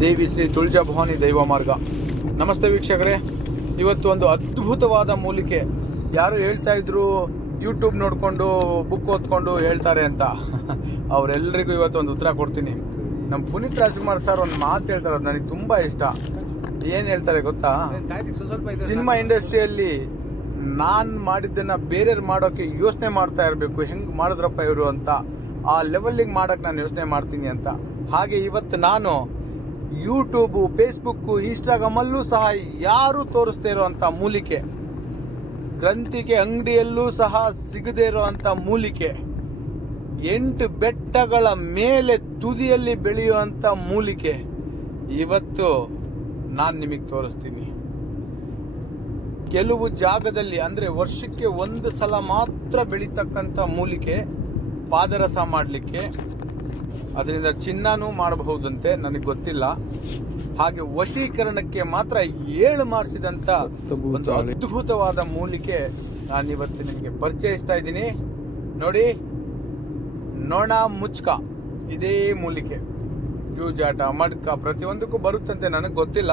ದೇವಿ ಶ್ರೀ ತುಳಜಾ ಭವಾನಿ ದೈವ ಮಾರ್ಗ. ನಮಸ್ತೆ ವೀಕ್ಷಕರೇ, ಇವತ್ತು ಒಂದು ಅದ್ಭುತವಾದ ಮೂಲಿಕೆ. ಯಾರು ಹೇಳ್ತಾ ಇದ್ರು ಯೂಟ್ಯೂಬ್ ನೋಡಿಕೊಂಡು ಬುಕ್ ಓದ್ಕೊಂಡು ಹೇಳ್ತಾರೆ ಅಂತ, ಅವರೆಲ್ಲರಿಗೂ ಇವತ್ತು ಒಂದು ಉತ್ತರ ಕೊಡ್ತೀನಿ. ನಮ್ಮ ಪುನೀತ್ ರಾಜ್ಕುಮಾರ್ ಸರ್ ಒಂದು ಮಾತು ಹೇಳ್ತಾರೆ, ಅದು ನನಗೆ ತುಂಬ ಇಷ್ಟ. ಏನು ಹೇಳ್ತಾರೆ ಗೊತ್ತಾ? ಸಿನಿಮಾ ಇಂಡಸ್ಟ್ರಿಯಲ್ಲಿ ನಾನು ಮಾಡಿದ್ದನ್ನು ಬೇರೆಯವ್ರು ಮಾಡೋಕ್ಕೆ ಯೋಚನೆ ಮಾಡ್ತಾ ಇರಬೇಕು, ಹೆಂಗೆ ಮಾಡಿದ್ರಪ್ಪ ಇವರು ಅಂತ, ಆ ಲೆವೆಲ್ಲಿಗೆ ಮಾಡೋಕ್ಕೆ ನಾನು ಯೋಚನೆ ಮಾಡ್ತೀನಿ ಅಂತ. ಹಾಗೆ ಇವತ್ತು ನಾನು ಯೂಟ್ಯೂಬು, ಫೇಸ್ಬುಕ್ಕು, ಇನ್ಸ್ಟಾಗ್ರಾಮಲ್ಲೂ ಸಹ ಯಾರೂ ತೋರಿಸ್ದೇ ಇರೋವಂಥ ಮೂಲಿಕೆ, ಗ್ರಂಥಿಗೆ ಅಂಗಡಿಯಲ್ಲೂ ಸಹ ಸಿಗದೇ ಇರೋವಂಥ ಮೂಲಿಕೆ, 8 ಬೆಟ್ಟಗಳ ಮೇಲೆ ತುದಿಯಲ್ಲಿ ಬೆಳೆಯುವಂಥ ಮೂಲಿಕೆ ಇವತ್ತು ನಾನು ನಿಮಗೆ ತೋರಿಸ್ತೀನಿ. ಕೆಲವು ಜಾಗದಲ್ಲಿ ಅಂದರೆ ವರ್ಷಕ್ಕೆ 1 ಸಲ ಮಾತ್ರ ಬೆಳೀತಕ್ಕಂಥ ಮೂಲಿಕೆ, ಪಾದರಸ ಮಾಡಲಿಕ್ಕೆ, ಅದರಿಂದ ಚಿನ್ನನೂ ಮಾಡಬಹುದಂತೆ, ನನಗೆ ಗೊತ್ತಿಲ್ಲ. ಹಾಗೆ ವಶೀಕರಣಕ್ಕೆ ಮಾತ್ರ 7 ಮಾಡಿಸಿದಂಥ ಒಂದು ಅದ್ಭುತವಾದ ಮೂಲಿಕೆ ನಾನಿವತ್ತು ನಿಮಗೆ ಪರಿಚಯಿಸ್ತಾ ಇದ್ದೀನಿ. ನೋಡಿ, ನೊಣ ಮುಚ್ಕ, ಇದೇ ಮೂಲಿಕೆ ಜೂಜಾಟ, ಮಡ್ಕ ಪ್ರತಿಯೊಂದಕ್ಕೂ ಬರುತ್ತಂತೆ. ನನಗೆ ಗೊತ್ತಿಲ್ಲ,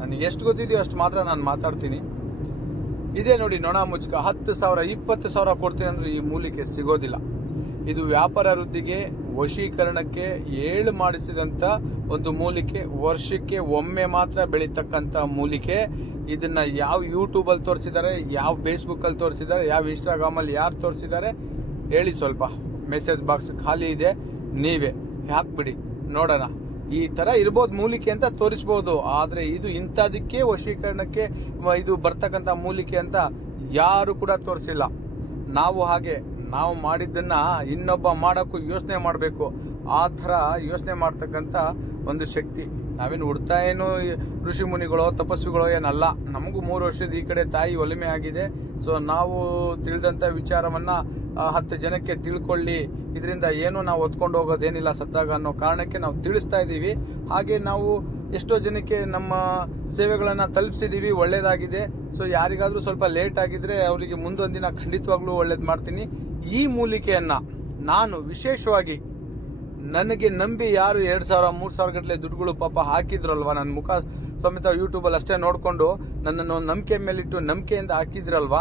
ನನಗೆ ಎಷ್ಟು ಗೊತ್ತಿದೆಯೋ ಅಷ್ಟು ಮಾತ್ರ ನಾನು ಮಾತಾಡ್ತೀನಿ. ಇದೇ ನೋಡಿ ನೊಣ ಮುಚ್ಕ. 10,000 20,000 ಕೊಡ್ತೀನಿ ಅಂದ್ರೆ ಈ ಮೂಲಿಕೆ ಸಿಗೋದಿಲ್ಲ. ಇದು ವ್ಯಾಪಾರ ವೃದ್ಧಿಗೆ, ವಶೀಕರಣಕ್ಕೆ 7 ಮಾಡಿಸಿದಂಥ ಒಂದು ಮೂಲಿಕೆ, ವರ್ಷಕ್ಕೆ ಒಮ್ಮೆ ಮಾತ್ರ ಬೆಳೀತಕ್ಕಂಥ ಮೂಲಿಕೆ. ಇದನ್ನು ಯಾವ ಯೂಟ್ಯೂಬಲ್ಲಿ ತೋರಿಸಿದ್ದಾರೆ, ಯಾವ ಫೇಸ್ಬುಕ್ಕಲ್ಲಿ ತೋರಿಸಿದ್ದಾರೆ, ಯಾವ ಇನ್ಸ್ಟಾಗ್ರಾಮಲ್ಲಿ ಯಾರು ತೋರಿಸಿದ್ದಾರೆ ಹೇಳಿ. ಸ್ವಲ್ಪ ಮೆಸೇಜ್ ಬಾಕ್ಸ್ ಖಾಲಿ ಇದೆ, ನೀವೇ ಹಾಕ್ಬಿಡಿ ನೋಡೋಣ. ಈ ಥರ ಇರ್ಬೋದು ಮೂಲಿಕೆ ಅಂತ ತೋರಿಸ್ಬೋದು, ಆದರೆ ಇದು ಇಂಥದಕ್ಕೆ ವಶೀಕರಣಕ್ಕೆ ಇದು ಬರ್ತಕ್ಕಂಥ ಮೂಲಿಕೆ ಅಂತ ಯಾರು ಕೂಡ ತೋರಿಸಿಲ್ಲ. ನಾವು ಮಾಡಿದ್ದನ್ನು ಇನ್ನೊಬ್ಬ ಮಾಡೋಕ್ಕೂ ಯೋಚನೆ ಮಾಡಬೇಕು. ಆ ಥರ ಯೋಚನೆ ಮಾಡ್ತಕ್ಕಂಥ ಒಂದು ಶಕ್ತಿ. ನಾವೇನು ಹುಡ್ತಾ ಏನು ಋಷಿ ಮುನಿಗಳೋ ತಪಸ್ವಿಗಳೋ ಏನಲ್ಲ. ನಮಗೂ 3 ವರ್ಷದ ಈ ಕಡೆ ತಾಯಿ ಒಲಿಮೆ ಆಗಿದೆ. ಸೊ ನಾವು ತಿಳಿದಂಥ ವಿಚಾರವನ್ನು 10 ಜನಕ್ಕೆ ತಿಳ್ಕೊಳ್ಳಿ, ಇದರಿಂದ ಏನೂ ನಾವು ಹೊತ್ಕೊಂಡು ಹೋಗೋದೇನಿಲ್ಲ ಸದ್ದಾಗ ಅನ್ನೋ ಕಾರಣಕ್ಕೆ ನಾವು ತಿಳಿಸ್ತಾ ಇದ್ದೀವಿ. ಹಾಗೆ ನಾವು ಎಷ್ಟೋ ಜನಕ್ಕೆ ನಮ್ಮ ಸೇವೆಗಳನ್ನು ತಲುಪಿಸಿದ್ದೀವಿ, ಒಳ್ಳೆಯದಾಗಿದೆ. ಸೊ ಯಾರಿಗಾದರೂ ಸ್ವಲ್ಪ ಲೇಟ್ ಆಗಿದ್ದರೆ ಅವರಿಗೆ ಮುಂದೊಂದಿನ ಖಂಡಿತವಾಗ್ಲೂ ಒಳ್ಳೇದು ಮಾಡ್ತೀನಿ. ಈ ಮೂಲಿಕೆಯನ್ನು ನಾನು ವಿಶೇಷವಾಗಿ ನನಗೆ ನಂಬಿ ಯಾರು 2,000 3,000 ಗಟ್ಟಲೆ ದುಡ್ಡುಗಳು ಪಾಪ ಹಾಕಿದ್ರಲ್ವ, ನನ್ನ ಮುಖ ಸಮೇತ ಯೂಟ್ಯೂಬಲ್ಲಿ ಅಷ್ಟೇ ನೋಡಿಕೊಂಡು ನನ್ನನ್ನು ಒಂದು ನಂಬಿಕೆ ಮೇಲಿಟ್ಟು ನಂಬಿಕೆಯಿಂದ ಹಾಕಿದ್ರಲ್ವ,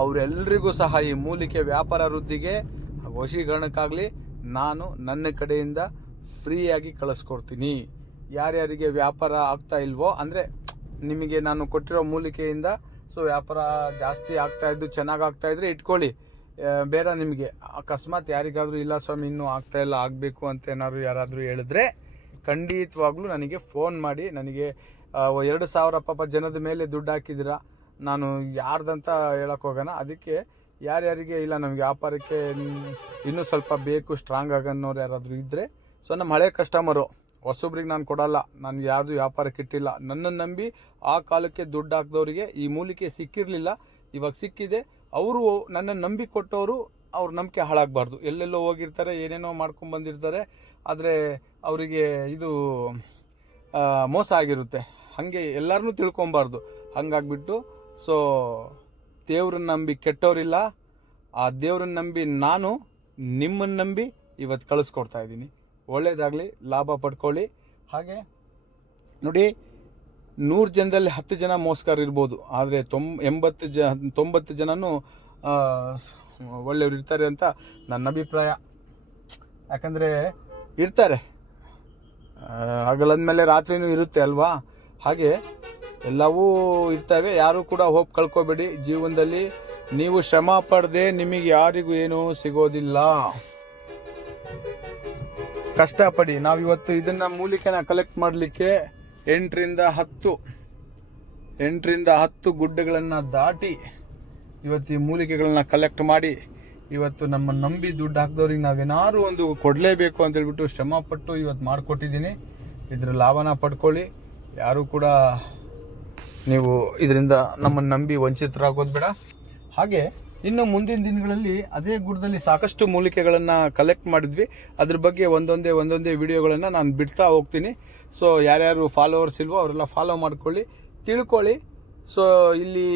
ಅವರೆಲ್ಲರಿಗೂ ಸಹ ಈ ಮೂಲಿಕೆ ವ್ಯಾಪಾರ ವೃದ್ಧಿಗೆ, ವಶೀಕರಣಕ್ಕಾಗಲಿ ನಾನು ನನ್ನ ಕಡೆಯಿಂದ ಫ್ರೀಯಾಗಿ ಕಳಿಸ್ಕೊಡ್ತೀನಿ. ಯಾರ್ಯಾರಿಗೆ ವ್ಯಾಪಾರ ಆಗ್ತಾ ಇಲ್ವೋ, ಅಂದರೆ ನಿಮಗೆ ನಾನು ಕೊಟ್ಟಿರೋ ಮೂಲಿಕೆಯಿಂದ ಸೊ ವ್ಯಾಪಾರ ಜಾಸ್ತಿ ಆಗ್ತಾಯಿದ್ದು ಚೆನ್ನಾಗಿ ಆಗ್ತಾಯಿದ್ರೆ ಇಟ್ಕೊಳ್ಳಿ. ಬೇರೆ ನಿಮಗೆ ಅಕಸ್ಮಾತ್ ಯಾರಿಗಾದರೂ ಇಲ್ಲ ಸ್ವಾಮಿ ಇನ್ನೂ ಆಗ್ತಾಯಿಲ್ಲ, ಆಗಬೇಕು ಅಂತ ಏನಾದ್ರು ಯಾರಾದರೂ ಹೇಳಿದ್ರೆ ಖಂಡಿತವಾಗ್ಲೂ ನನಗೆ ಫೋನ್ ಮಾಡಿ. ನನಗೆ 2,000 ಪಾಪ ಜನದ ಮೇಲೆ ದುಡ್ಡು ಹಾಕಿದ್ದೀರಾ, ನಾನು ಯಾರ್ದಂತ ಹೇಳಕ್ಕೆ ಹೋಗೋಣ. ಅದಕ್ಕೆ ಯಾರ್ಯಾರಿಗೆ ಇಲ್ಲ ನಮಗೆ ವ್ಯಾಪಾರಕ್ಕೆ ಇನ್ನೂ ಸ್ವಲ್ಪ ಬೇಕು ಸ್ಟ್ರಾಂಗ್ ಆಗೋನ್ನೋರು ಯಾರಾದರೂ ಇದ್ದರೆ, ಸೊ ನಮ್ಮ ಹಳೆ ಕಸ್ಟಮರು, ಹೊಸೊಬ್ರಿಗೆ ನಾನು ಕೊಡಲ್ಲ, ನಾನು ಯಾವುದು ವ್ಯಾಪಾರಕ್ಕೆ ಇಟ್ಟಿಲ್ಲ. ನನ್ನನ್ನು ನಂಬಿ ಆ ಕಾಲಕ್ಕೆ ದುಡ್ಡು ಹಾಕಿದವರಿಗೆ ಈ ಮೂಲಿಕೆ ಸಿಕ್ಕಿರಲಿಲ್ಲ, ಇವಾಗ ಸಿಕ್ಕಿದೆ. ಅವರು ನನ್ನನ್ನು ನಂಬಿ ಕೊಟ್ಟವರು ಅವ್ರ ನಂಬಿಕೆ ಹಾಳಾಗಬಾರ್ದು. ಎಲ್ಲೆಲ್ಲೋ ಹೋಗಿರ್ತಾರೆ, ಏನೇನೋ ಮಾಡ್ಕೊಂಡ್ಬಂದಿರ್ತಾರೆ, ಆದರೆ ಅವರಿಗೆ ಇದು ಮೋಸ ಆಗಿರುತ್ತೆ. ಹಾಗೆ ಎಲ್ಲರನ್ನೂ ತಿಳ್ಕೊಬಾರ್ದು. ಹಂಗಾಗ್ಬಿಟ್ಟು ಸೊ ದೇವ್ರನ್ನ ನಂಬಿ ಕೆಟ್ಟವರಿಲ್ಲ, ಆ ದೇವ್ರನ್ನ ನಂಬಿ ನಾನು ನಿಮ್ಮನ್ನು ನಂಬಿ ಇವತ್ತು ಕಳಿಸ್ಕೊಡ್ತಾ ಇದ್ದೀನಿ. ಒಳ್ಳೆಯದಾಗಲಿ, ಲಾಭ ಪಡ್ಕೊಳ್ಳಿ. ಹಾಗೆ ನೋಡಿ, 100 ಜನದಲ್ಲಿ 10 ಜನ ಮೋಸಗಾರ ಇರ್ಬೋದು, ಆದರೆ 90 ಜನನೂ ಒಳ್ಳೆಯವ್ರು ಇರ್ತಾರೆ ಅಂತ ನನ್ನ ಅಭಿಪ್ರಾಯ. ಯಾಕಂದರೆ ಇರ್ತಾರೆ, ಹಗಲಂದಮೇಲೆ ರಾತ್ರಿನೂ ಇರುತ್ತೆ ಅಲ್ವಾ, ಹಾಗೆ ಎಲ್ಲವೂ ಇರ್ತವೆ. ಯಾರೂ ಕೂಡ ಹೋಪ್ ಕಳ್ಕೊಬೇಡಿ ಜೀವನದಲ್ಲಿ. ನೀವು ಶ್ರಮ ಪಡದೆ ನಿಮಗೆ ಯಾರಿಗೂ ಏನೂ ಸಿಗೋದಿಲ್ಲ. ಕಷ್ಟಪಡಿ. ನಾವಿವತ್ತು ಇದನ್ನು ಮೂಲಿಕೆನ ಕಲೆಕ್ಟ್ ಮಾಡಲಿಕ್ಕೆ 8ರಿಂದ 10 ಗುಡ್ಡಗಳನ್ನು ದಾಟಿ ಇವತ್ತು ಈ ಮೂಲಿಕೆಗಳನ್ನ ಕಲೆಕ್ಟ್ ಮಾಡಿ, ಇವತ್ತು ನಮ್ಮ ನಂಬಿ ದುಡ್ಡು ಹಾಕಿದವ್ರಿಗೆ ನಾವೇನಾದ್ರು ಒಂದು ಕೊಡಲೇಬೇಕು ಅಂತೇಳ್ಬಿಟ್ಟು ಶ್ರಮಪಟ್ಟು ಇವತ್ತು ಮಾಡಿಕೊಟ್ಟಿದ್ದೀನಿ. ಇದರ ಲಾಭನ ಪಡ್ಕೊಳ್ಳಿ. ಯಾರೂ ಕೂಡ ನೀವು ಇದರಿಂದ ನಮ್ಮನ್ನು ನಂಬಿ ವಂಚಿತರಾಗೋದು ಬೇಡ. ಹಾಗೆ ಇನ್ನು ಮುಂದಿನ ದಿನಗಳಲ್ಲಿ ಅದೇ ಗುಡ್ಡದಲ್ಲಿ ಸಾಕಷ್ಟು ಮೂಲಿಕೆಗಳನ್ನು ಕಲೆಕ್ಟ್ ಮಾಡಿದ್ವಿ. ಅದ್ರ ಬಗ್ಗೆ ಒಂದೊಂದೇ ವಿಡಿಯೋಗಳನ್ನು ನಾನು ಬಿಡ್ತಾ ಹೋಗ್ತೀನಿ. ಸೊ ಯಾರ್ಯಾರು ಫಾಲೋವರ್ಸ್ ಇಲ್ವೋ ಅವರೆಲ್ಲ ಫಾಲೋ ಮಾಡ್ಕೊಳ್ಳಿ, ತಿಳ್ಕೊಳ್ಳಿ. ಸೊ ಇಲ್ಲಿ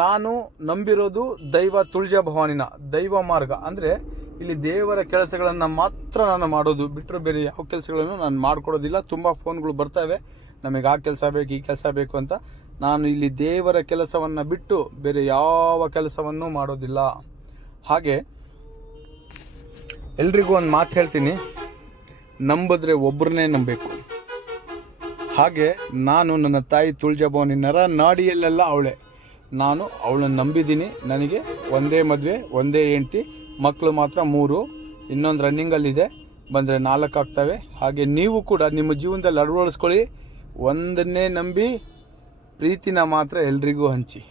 ನಾನು ನಂಬಿರೋದು ದೈವ ತುಳಜಾ ಭವಾನಿನ ದೈವ ಮಾರ್ಗ. ಅಂದರೆ ಇಲ್ಲಿ ದೇವರ ಕೆಲಸಗಳನ್ನು ಮಾತ್ರ ನಾನು ಮಾಡೋದು, ಬಿಟ್ಟರೆ ಬೇರೆ ಯಾವ ಕೆಲಸಗಳನ್ನು ನಾನು ಮಾಡಿಕೊಡೋದಿಲ್ಲ. ತುಂಬ ಫೋನ್ಗಳು ಬರ್ತವೆ, ನಮಗೆ ಆ ಕೆಲಸ ಬೇಕು, ಈ ಕೆಲಸ ಬೇಕು ಅಂತ. ನಾನು ಇಲ್ಲಿ ದೇವರ ಕೆಲಸವನ್ನು ಬಿಟ್ಟು ಬೇರೆ ಯಾವ ಕೆಲಸವನ್ನು ಮಾಡೋದಿಲ್ಲ. ಹಾಗೆ ಎಲ್ರಿಗೂ ಒಂದು ಮಾತು ಹೇಳ್ತೀನಿ, ನಂಬಿದ್ರೆ ಒಬ್ಬರನ್ನೇ ನಂಬಬೇಕು. ಹಾಗೆ ನಾನು ನನ್ನ ತಾಯಿ ತುಳಜಾಭವಾನಿ ನರ ನಾಡಿಯಲ್ಲೆಲ್ಲ ಅವಳೇ. ನಾನು ಅವಳನ್ನು ನಂಬಿದ್ದೀನಿ. ನನಗೆ ಒಂದೇ ಮದುವೆ, ಒಂದೇ ಹೆಂಡ್ತಿ, ಮಕ್ಕಳು ಮಾತ್ರ 3, ಇನ್ನೊಂದು ರನ್ನಿಂಗಲ್ಲಿದೆ, ಬಂದರೆ 4 ಆಗ್ತವೆ. ಹಾಗೆ ನೀವು ಕೂಡ ನಿಮ್ಮ ಜೀವನದಲ್ಲಿ ಅಳವಡಿಸ್ಕೊಳ್ಳಿ. ಒಂದನ್ನೇ ನಂಬಿ ಪ್ರೀತಿನ ಮಾತ್ರ ಎಲ್ರಿಗೂ ಹಂಚಿ.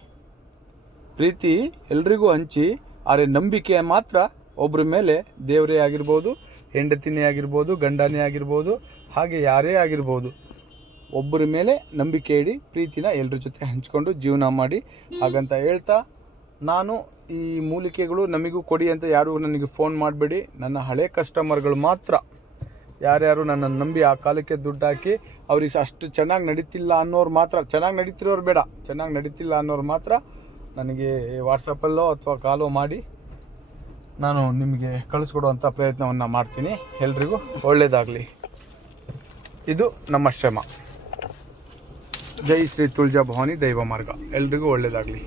ಪ್ರೀತಿ ಎಲ್ರಿಗೂ ಹಂಚಿ, ಆದರೆ ನಂಬಿಕೆ ಮಾತ್ರ ಒಬ್ಬರ ಮೇಲೆ, ದೇವರೇ ಆಗಿರ್ಬೋದು, ಹೆಂಡತಿನೇ ಆಗಿರ್ಬೋದು, ಗಂಡನೇ ಆಗಿರ್ಬೋದು, ಹಾಗೆ ಯಾರೇ ಆಗಿರ್ಬೋದು, ಒಬ್ಬರ ಮೇಲೆ ನಂಬಿಕೆ ಇಡಿ, ಪ್ರೀತಿನ ಎಲ್ಲರ ಜೊತೆ ಹಂಚ್ಕೊಂಡು ಜೀವನ ಮಾಡಿ. ಹಾಗಂತ ಹೇಳ್ತಾ, ನಾನು ಈ ಮೂಲಿಕೆಗಳು ನಮಗೂ ಕೊಡಿ ಅಂತ ಯಾರು ನನಗೆ ಫೋನ್ ಮಾಡಬೇಡಿ. ನನ್ನ ಹಳೆ ಕಸ್ಟಮರ್ಗಳು ಮಾತ್ರ, ಯಾರ್ಯಾರು ನನ್ನನ್ನು ನಂಬಿ ಆ ಕಾಲಕ್ಕೆ ದುಡ್ಡು ಹಾಕಿ ಅವ್ರಿಗೆ ಅಷ್ಟು ಚೆನ್ನಾಗಿ ನಡೀತಿಲ್ಲ ಅನ್ನೋರು ಮಾತ್ರ, ಚೆನ್ನಾಗಿ ನಡೀತಿರೋರು ಬೇಡ, ಚೆನ್ನಾಗಿ ನಡೀತಿಲ್ಲ ಅನ್ನೋರು ಮಾತ್ರ ನನಗೆ ವಾಟ್ಸಪ್ಪಲ್ಲೋ ಅಥವಾ ಕಾಲೋ ಮಾಡಿ ನಾನು ನಿಮಗೆ ಕಳಿಸ್ಕೊಡುವಂಥ ಪ್ರಯತ್ನವನ್ನು ಮಾಡ್ತೀನಿ. ಎಲ್ರಿಗೂ ಒಳ್ಳೆಯದಾಗಲಿ. ಇದು ನಮ್ಮ ಶ್ರಮ. ಜೈ ಶ್ರೀ ತುಳಜಾಭವಾನಿ ದೈವ ಮಾರ್ಗ. ಎಲ್ರಿಗೂ ಒಳ್ಳೆಯದಾಗಲಿ.